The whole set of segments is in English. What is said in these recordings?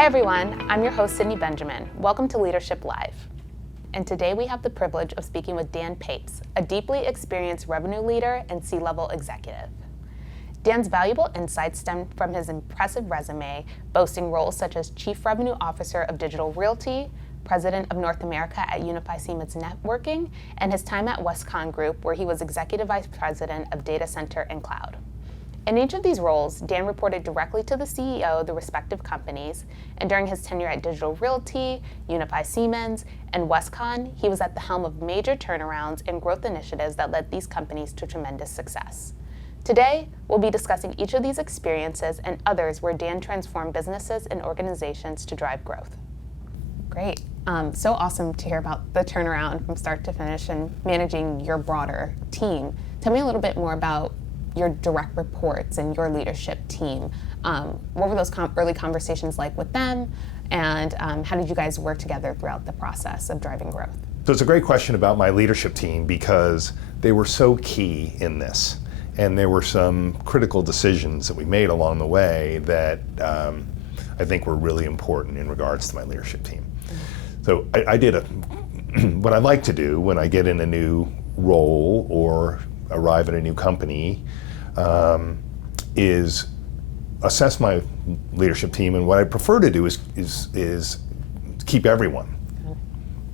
Hi everyone, I'm your host Sydney Benjamin. Welcome to Leadership Live. And today we have the privilege of speaking with Dan Papes, a deeply experienced revenue leader and C-level executive. Dan's valuable insights stem from his impressive resume, boasting roles such as Chief Revenue Officer of Digital Realty, President of North America at Unify Siemens Networking, and his time at Westcon Group, where he was Executive Vice President of Data Center and Cloud. In each of these roles, Dan reported directly to the CEO of the respective companies, and during his tenure at Digital Realty, Unify Siemens, and Westcon, he was at the helm of major turnarounds and growth initiatives that led these companies to tremendous success. Today, we'll be discussing each of these experiences and others where Dan transformed businesses and organizations to drive growth. Great. So awesome to hear about the turnaround from start to finish and managing your broader team. Tell me a little bit more about your direct reports and your leadership team. What were those early conversations like with them, and how did you guys work together throughout the process of driving growth? So it's a great question about my leadership team because they were so key in this, and there were some critical decisions that we made along the way that I think were really important in regards to my leadership team. So I did what I like to do when I get in a new role or arrive at a new company is assess my leadership team, and what I prefer to do is keep everyone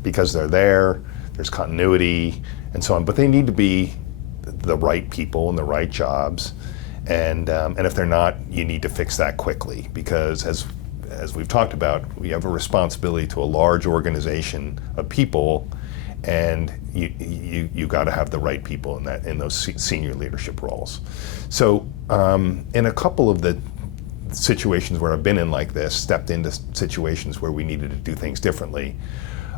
because they're there's continuity and so on, but they need to be the right people in the right jobs, and if they're not, you need to fix that quickly because as we've talked about, we have a responsibility to a large organization of people, and you got to have the right people in those senior leadership roles. So in a couple of the situations where I've been in like this, stepped into situations where we needed to do things differently,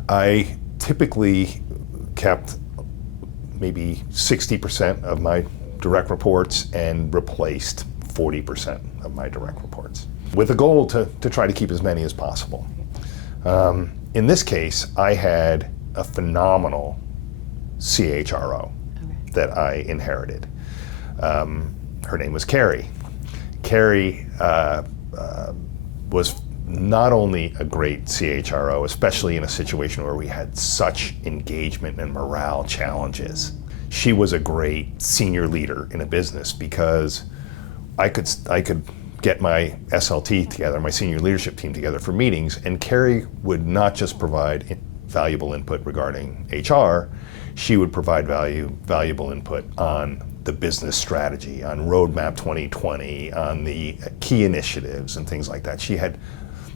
I typically kept maybe 60% of my direct reports and replaced 40% of my direct reports, with a goal to try to keep as many as possible. In this case, I had a phenomenal CHRO that I inherited. Her name was Carrie. Carrie was not only a great CHRO, especially in a situation where we had such engagement and morale challenges. She was a great senior leader in a business because I could get my SLT together, my senior leadership team together for meetings, and Carrie would not just provide valuable input regarding HR, she would provide valuable input on the business strategy, on Roadmap 2020, on the key initiatives and things like that. She had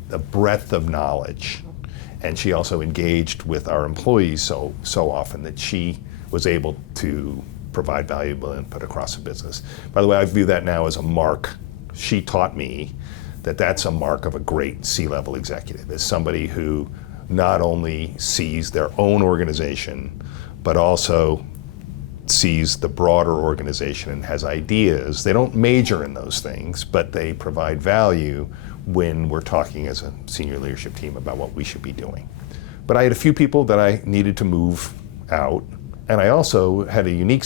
a breadth of knowledge, and she also engaged with our employees so often that she was able to provide valuable input across the business. By the way, I view that now as a mark. She taught me that that's a mark of a great C-level executive, is somebody who not only sees their own organization, but also sees the broader organization and has ideas. They don't major in those things, but they provide value when we're talking as a senior leadership team about what we should be doing. But I had a few people that I needed to move out, and I also had a unique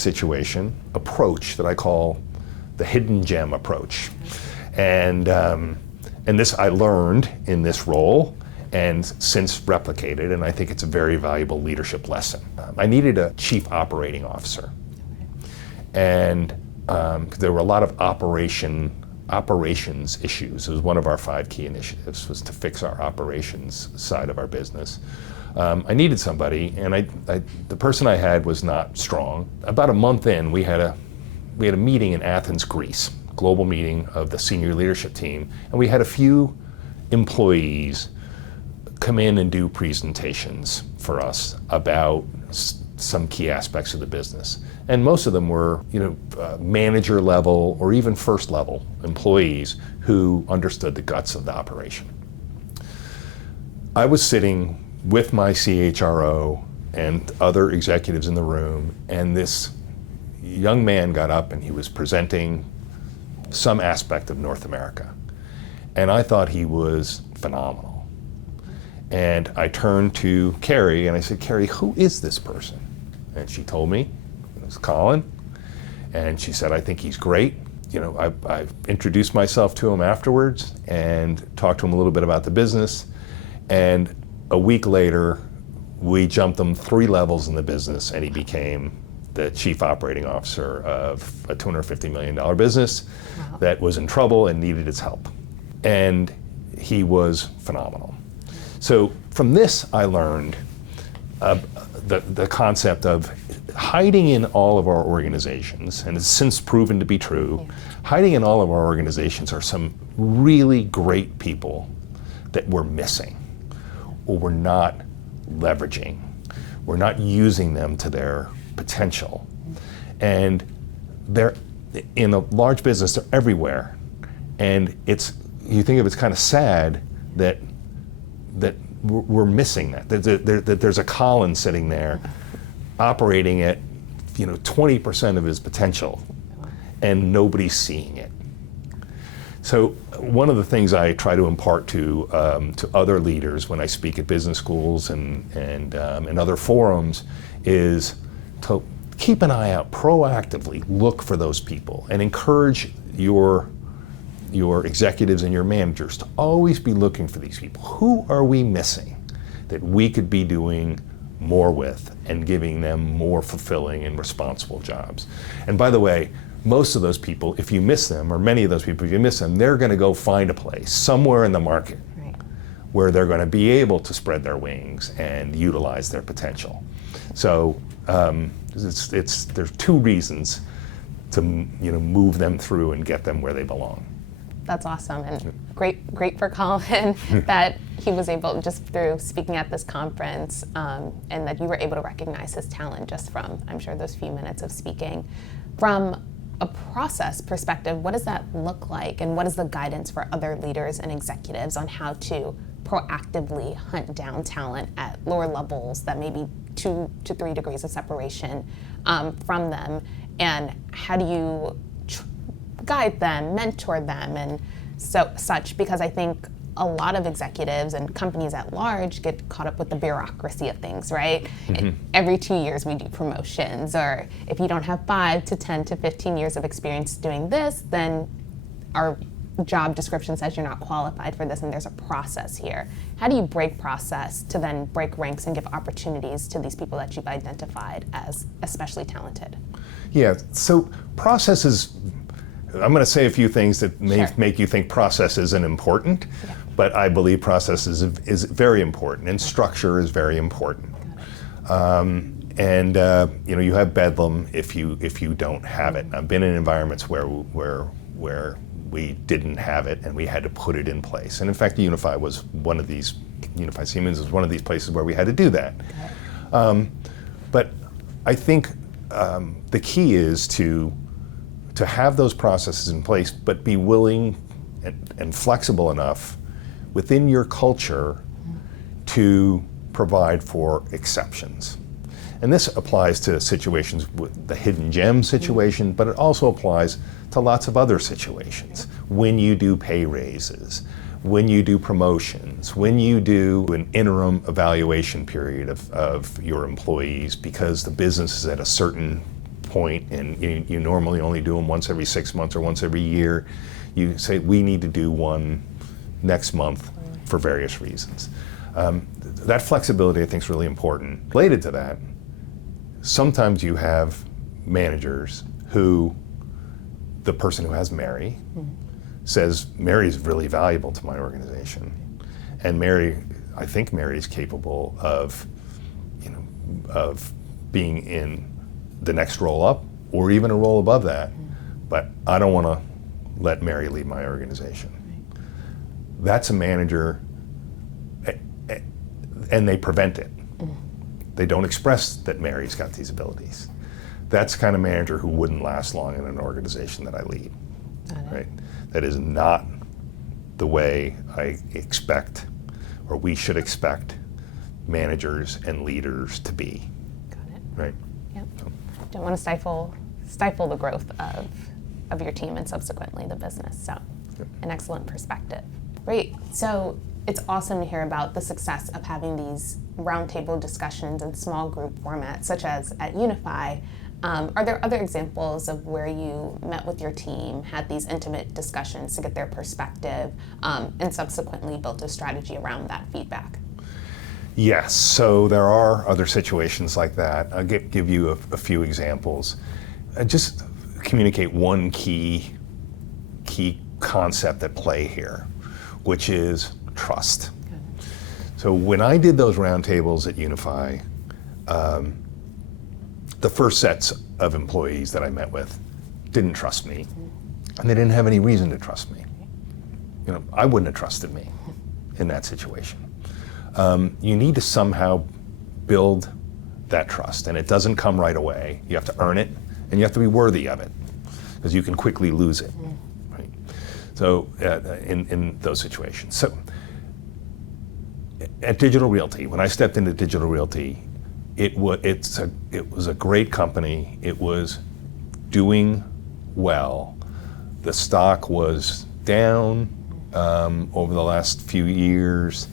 approach that I call the hidden gem approach. And this I learned in this role and since replicated, and I think it's a very valuable leadership lesson. I needed a chief operating officer, and there were a lot of operations issues. It was one of our 5 key initiatives, was to fix our operations side of our business. I needed somebody, and the person I had was not strong. About a month in, we had a meeting in Athens, Greece, global meeting of the senior leadership team, and we had a few employees come in and do presentations for us about some key aspects of the business. And most of them were, manager level or even first level employees who understood the guts of the operation. I was sitting with my CHRO and other executives in the room, and this young man got up and he was presenting some aspect of North America. And I thought he was phenomenal. And I turned to Carrie and I said, Carrie, who is this person? And she told me it was Colin. And she said, I think he's great. I introduced myself to him afterwards and talked to him a little bit about the business. And a week later, we jumped him 3 levels in the business, and he became the chief operating officer of a $250 million business that was in trouble and needed its help. And he was phenomenal. So from this, I learned the concept of hiding in all of our organizations, and it's since proven to be true, hiding in all of our organizations are some really great people that we're missing, or we're not leveraging. We're not using them to their potential. And they're, in a large business, they're everywhere. And you think of it's kind of sad that we're missing that there's a Colin sitting there operating at 20% of his potential, and nobody's seeing it. So one of the things I try to impart to other leaders when I speak at business schools and other forums is to keep an eye out, proactively look for those people, and encourage your executives and your managers to always be looking for these people. Who are we missing that we could be doing more with and giving them more fulfilling and responsible jobs? And by the way, most of those people, if you miss them, or many of those people, if you miss them, they're going to go find a place somewhere in the market where they're going to be able to spread their wings and utilize their potential. So there's 2 reasons to move them through and get them where they belong. That's awesome, and great for Colin that he was able, just through speaking at this conference, and that you were able to recognize his talent just from, I'm sure, those few minutes of speaking. From a process perspective, what does that look like, and what is the guidance for other leaders and executives on how to proactively hunt down talent at lower levels that may be 2 to 3 degrees of separation from them, and how do you guide them, mentor them, and such, because I think a lot of executives and companies at large get caught up with the bureaucracy of things, right? Mm-hmm. Every 2 years we do promotions, or if you don't have 5 to 10 to 15 years of experience doing this, then our job description says you're not qualified for this, and there's a process here. How do you break process to then break ranks and give opportunities to these people that you've identified as especially talented? Yeah, so process is, I'm going to say a few things that may make you think process isn't important, but I believe process is very important, and structure is very important. You have bedlam if you don't have it. I've been in environments where we didn't have it and we had to put it in place. And in fact, Unify was one of these. Unify Siemens was one of these places where we had to do that. But I think the key is to have those processes in place, but be willing and flexible enough within your culture to provide for exceptions. And this applies to situations with the hidden gem situation, but it also applies to lots of other situations. When you do pay raises, when you do promotions, when you do an interim evaluation period of your employees because the business is at a certain point and you normally only do them once every 6 months or once every year, you say, we need to do one next month for various reasons. That flexibility, I think, is really important. Related to that, sometimes you have managers who, the person who has Mary, says, Mary is really valuable to my organization. And I think Mary is capable of being in the next role up or even a role above that, but I don't want to let Mary leave my organization. That's a manager, and they prevent it. They don't express that Mary's got these abilities. That's the kind of manager who wouldn't last long in an organization that I lead. Right? That is not the way I expect, or we should expect, managers and leaders to be. Got it. Right? Yep. So. Don't want to stifle the growth of your team and subsequently the business. So, an excellent perspective. Great. So it's awesome to hear about the success of having these roundtable discussions in small group formats, such as at Unify. Are there other examples of where you met with your team, had these intimate discussions to get their perspective, and subsequently built a strategy around that feedback? Yes, so there are other situations like that. I'll give you a few examples. Just communicate one key concept at play here, which is trust. Okay. So when I did those roundtables at Unify, the first sets of employees that I met with didn't trust me, and they didn't have any reason to trust me. I wouldn't have trusted me in that situation. You need to somehow build that trust, and it doesn't come right away. You have to earn it, and you have to be worthy of it, because you can quickly lose it. Right? So in those situations. So at Digital Realty, when I stepped into Digital Realty, it was a great company. It was doing well. The stock was down over the last few years,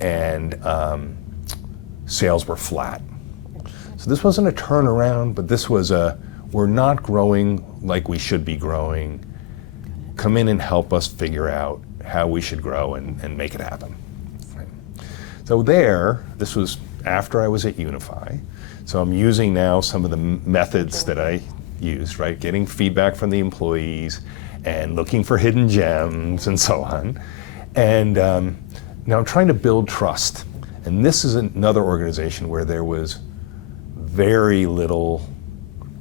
and sales were flat. So this wasn't a turnaround, but this was we're not growing like we should be growing. Come in and help us figure out how we should grow and make it happen. Right. So this was after I was at Unify. So I'm using now some of the methods that I used, right? Getting feedback from the employees and looking for hidden gems and so on. And now I'm trying to build trust. And this is another organization where there was very little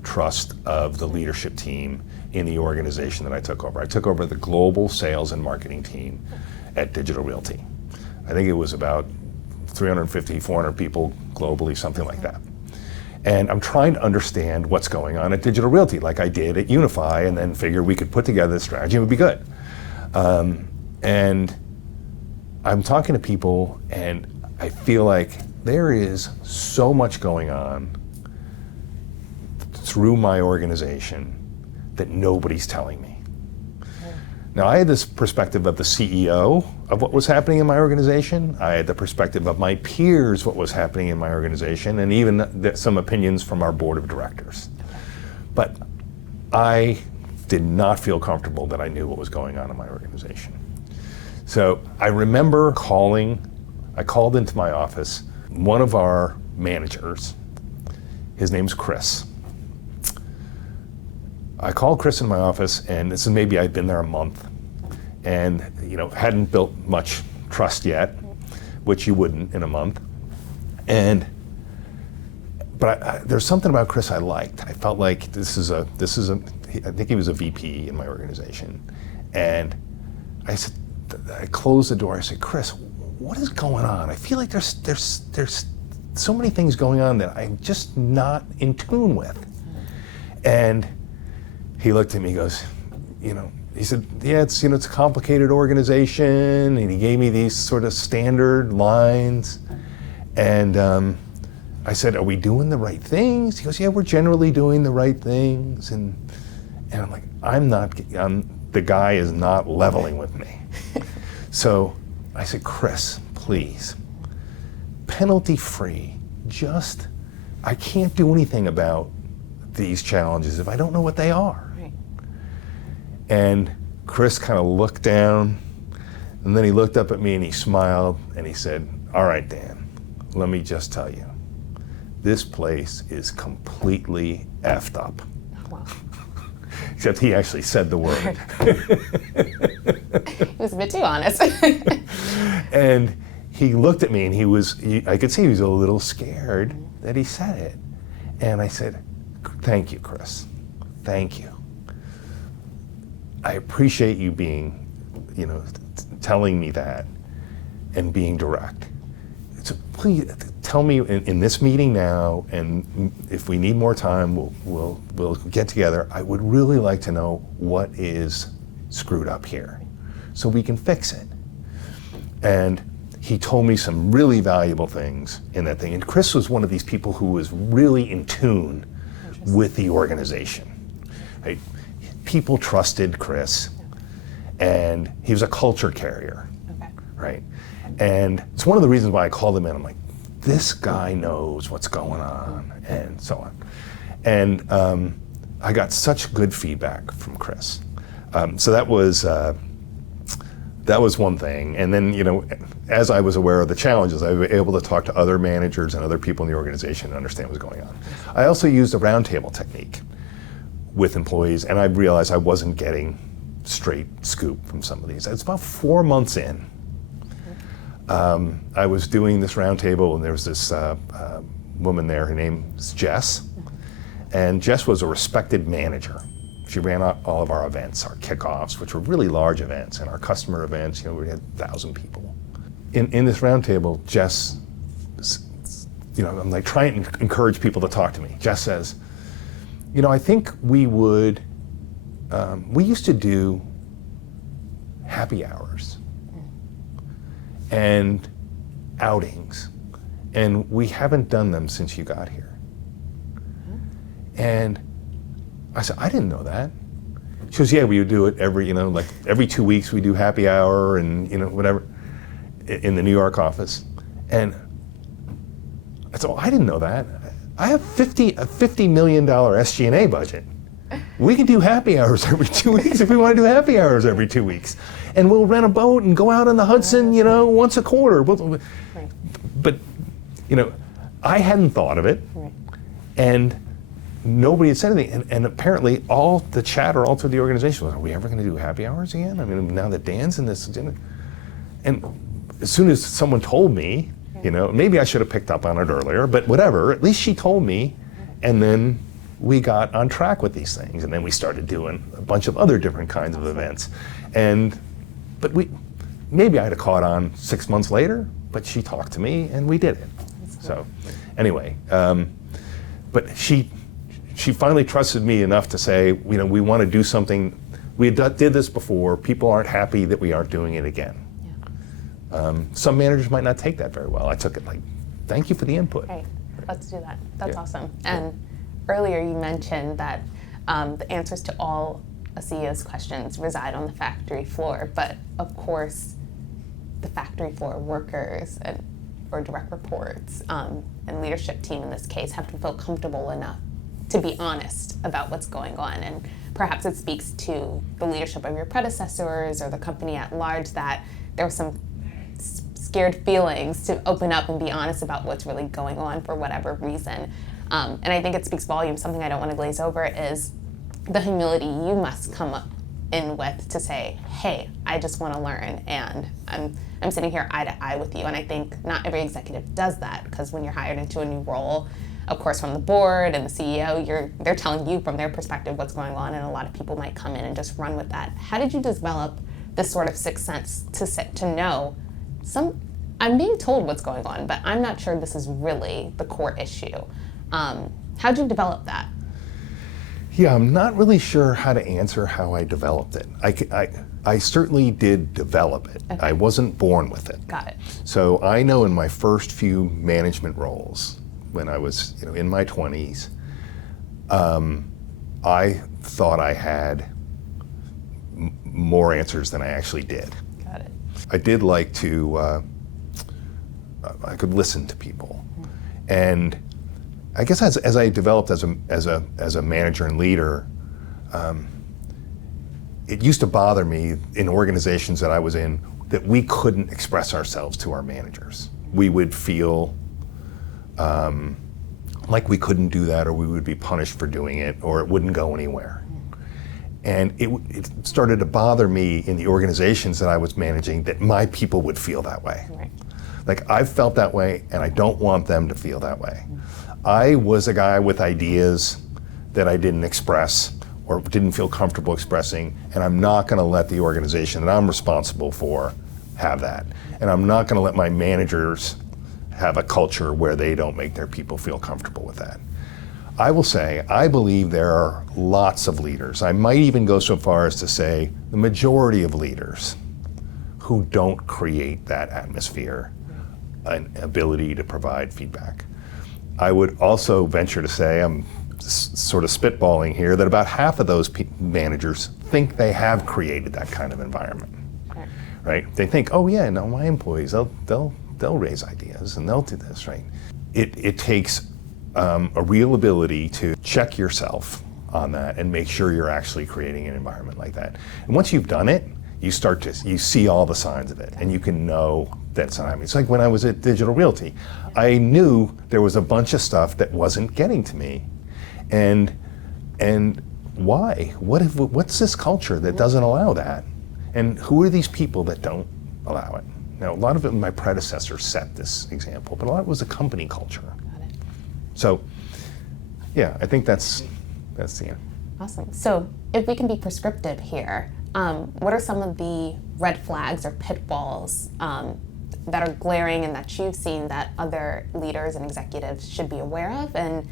trust of the leadership team in the organization that I took over. I took over the global sales and marketing team at Digital Realty. I think it was about 350, 400 people globally, something like that. And I'm trying to understand what's going on at Digital Realty, like I did at Unify, and then figure we could put together a strategy, it would be good. And I'm talking to people, and I feel like there is so much going on through my organization that nobody's telling me. Now, I had this perspective of the CEO of what was happening in my organization. I had the perspective of my peers, what was happening in my organization, and even some opinions from our board of directors. But I did not feel comfortable that I knew what was going on in my organization. So I remember I called into my office, one of our managers, his name's Chris. I called Chris in my office, and this is maybe I'd been there a month, and hadn't built much trust yet, which you wouldn't in a month. But there's something about Chris I liked. I felt like I think he was a VP in my organization, and I closed the door. I said, Chris, what is going on? I feel like there's so many things going on that I'm just not in tune with. And he looked at me, he goes, he said, yeah, it's a complicated organization, and he gave me these sort of standard lines. And I said, are we doing the right things? He goes, yeah, we're generally doing the right things. And I'm like, the guy is not leveling with me. So I said, Chris, please, penalty free, I can't do anything about these challenges if I don't know what they are. Right. And Chris kind of looked down, and then he looked up at me and he smiled and he said, all right, Dan, let me just tell you, this place is completely effed up. Wow. Except he actually said the word. He was a bit too honest. And he looked at me and I could see he was a little scared that he said it. And I said, thank you, Chris. Thank you. I appreciate you being, telling me that and being direct. So please tell me in this meeting now, and if we need more time, we'll get together. I would really like to know what is screwed up here so we can fix it. And he told me some really valuable things in that thing. And Chris was one of these people who was really in tune with the organization. Right? People trusted Chris, and he was a culture carrier. Okay. Right? And it's one of the reasons why I called him in. I'm like, this guy knows what's going on, and so on. And I got such good feedback from Chris. So that was one thing. And then, as I was aware of the challenges, I was able to talk to other managers and other people in the organization and understand what was going on. I also used a roundtable technique with employees, and I realized I wasn't getting straight scoop from some of these. It's about 4 months in. I was doing this roundtable, and there was this woman there. Her name is Jess, and Jess was a respected manager. She ran all of our events, our kickoffs, which were really large events, and our customer events. We had 1,000 people. In this roundtable, Jess, I'm like trying to encourage people to talk to me. Jess says, I think we used to do happy hours and outings, and we haven't done them since you got here. And I said, I didn't know that. She goes, yeah, we would do it every 2 weeks we do happy hour and, whatever, in the New York office. And I said, I didn't know that. I have a $50 million SG&A budget. We can do happy hours every 2 weeks if we want to do happy hours every 2 weeks. And we'll rent a boat and go out on the Hudson, once a quarter. Right. But, I hadn't thought of it. Right. And nobody had said anything. And apparently all the chatter all through the organization was, are we ever going to do happy hours again? I mean, now that Dan's in this. And as soon as someone told me, maybe I should have picked up on it earlier, but whatever, at least she told me. And then we got on track with these things. And then we started doing a bunch of other different kinds of events. But maybe I'd have caught on 6 months later, but she talked to me and we did it. So anyway, but she finally trusted me enough to say, we want to do something. We did this before. People aren't happy that we aren't doing it again. Yeah. Some managers might not take that very well. I took it like, thank you for the input. Hey, let's do that. That's awesome. And earlier you mentioned that the answers to all a CEO's questions reside on the factory floor, but of course, the factory floor workers or direct reports and leadership team in this case have to feel comfortable enough to be honest about what's going on. And perhaps it speaks to the leadership of your predecessors or the company at large that there were some scared feelings to open up and be honest about what's really going on for whatever reason. And I think it speaks volumes. Something I don't want to glaze over is the humility you must come up in with to say, hey, I just want to learn, and I'm sitting here eye to eye with you. And I think not every executive does that, because when you're hired into a new role, of course, from the board and the CEO, they're telling you from their perspective what's going on, and a lot of people might come in and just run with that. How did you develop this sort of sixth sense to know I'm being told what's going on, but I'm not sure this is really the core issue? How'd you develop that? Yeah, I'm not really sure how to answer how I developed it. I certainly did develop it. Okay. I wasn't born with it. Got it. So I know in my first few management roles, when I was in my 20s, I thought I had more answers than I actually did. Got it. I did like to, I could listen to people. And I guess as I developed as a manager and leader, it used to bother me in organizations that I was in that we couldn't express ourselves to our managers. We would feel like we couldn't do that, or we would be punished for doing it, or it wouldn't go anywhere. And it started to bother me in the organizations that I was managing that my people would feel that way. Right. Like, I've felt that way, and I don't want them to feel that way. I was a guy with ideas that I didn't express or didn't feel comfortable expressing, and I'm not going to let the organization that I'm responsible for have that. And I'm not going to let my managers have a culture where they don't make their people feel comfortable with that. I will say, I believe there are lots of leaders. I might even go so far as to say the majority of leaders who don't create that atmosphere and ability to provide feedback. I would also venture to say, I'm sort of spitballing here, that about half of those managers think they have created that kind of environment, right? They think, oh yeah, no, my employees, they'll raise ideas and they'll do this, right? It takes a real ability to check yourself on that and make sure you're actually creating an environment like that. And once you've done it, you see all the signs of it, and you can know that's not happening. It's like when I was at Digital Realty, I knew there was a bunch of stuff that wasn't getting to me, and why? What's this culture that doesn't allow that? And who are these people that don't allow it? Now, a lot of it, my predecessors set this example, but a lot was a company culture. Got it. So, yeah, I think that's the end. Awesome. So if we can be prescriptive here, what are some of the red flags or pitfalls that are glaring and that you've seen that other leaders and executives should be aware of? And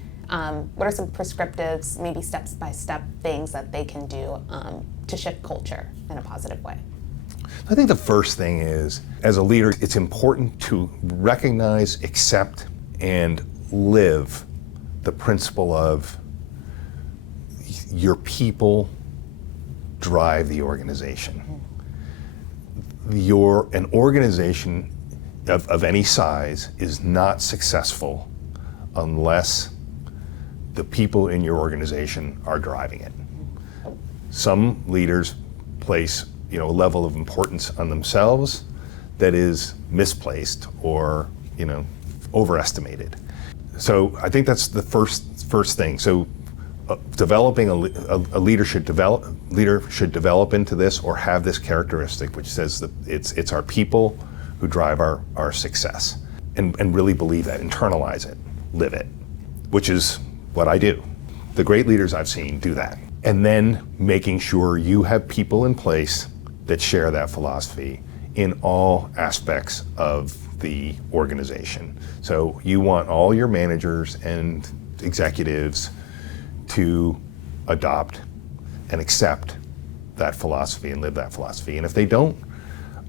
what are some prescriptives, maybe step-by-step things that they can do to shift culture in a positive way? I think the first thing is, as a leader, it's important to recognize, accept, and live the principle of your people drive the organization. An organization of any size is not successful unless the people in your organization are driving it. Some leaders place a level of importance on themselves that is misplaced or overestimated. So I think that's the first thing. So developing a leader should develop into this or have this characteristic which says that it's our people who drive our success, and really believe that, internalize it, live it, which is what I do. The great leaders I've seen do that. And then making sure you have people in place that share that philosophy in all aspects of the organization. So you want all your managers and executives to adopt and accept that philosophy and live that philosophy. And if they don't,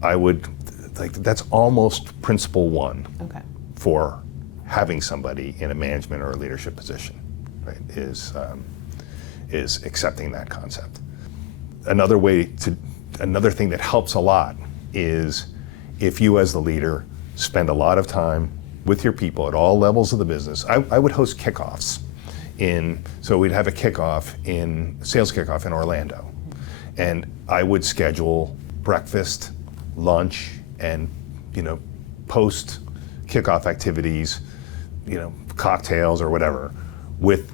that's almost principle one. Okay. For having somebody in a management or a leadership position, right, is accepting that concept. Another thing that helps a lot is if you as the leader spend a lot of time with your people at all levels of the business. I would host kickoffs so we'd have a sales kickoff in Orlando. And I would schedule breakfast, lunch, and post kickoff activities, cocktails or whatever, with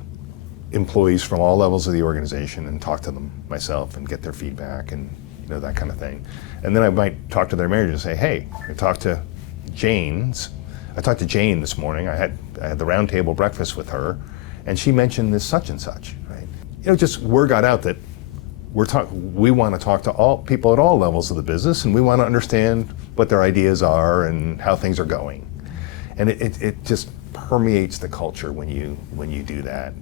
employees from all levels of the organization, and talk to them myself and get their feedback and that kind of thing. And then I might talk to their manager and say, hey, I talked to Jane this morning. I had the roundtable breakfast with her, and she mentioned this such and such, right? Just word got out that we want to talk to all people at all levels of the business, and we want to understand what their ideas are and how things are going. And it just permeates the culture when you do that,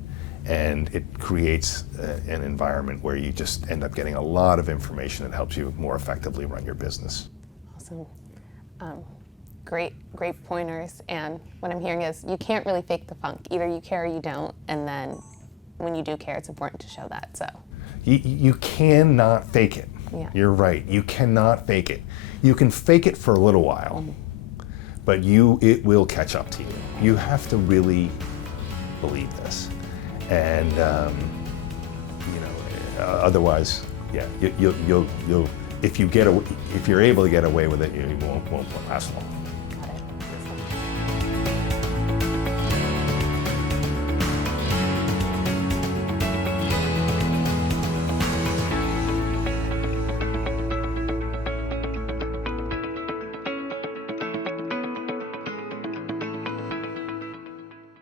and it creates an environment where you just end up getting a lot of information that helps you more effectively run your business. Awesome. Great pointers. And what I'm hearing is you can't really fake the funk. Either you care or you don't, and then when you do care, it's important to show that. So you cannot fake it. Yeah. You're right. You cannot fake it. You can fake it for a little while, but it will catch up to you. You have to really believe this, and otherwise, yeah, you'll if you're able to get away with it, you won't last long.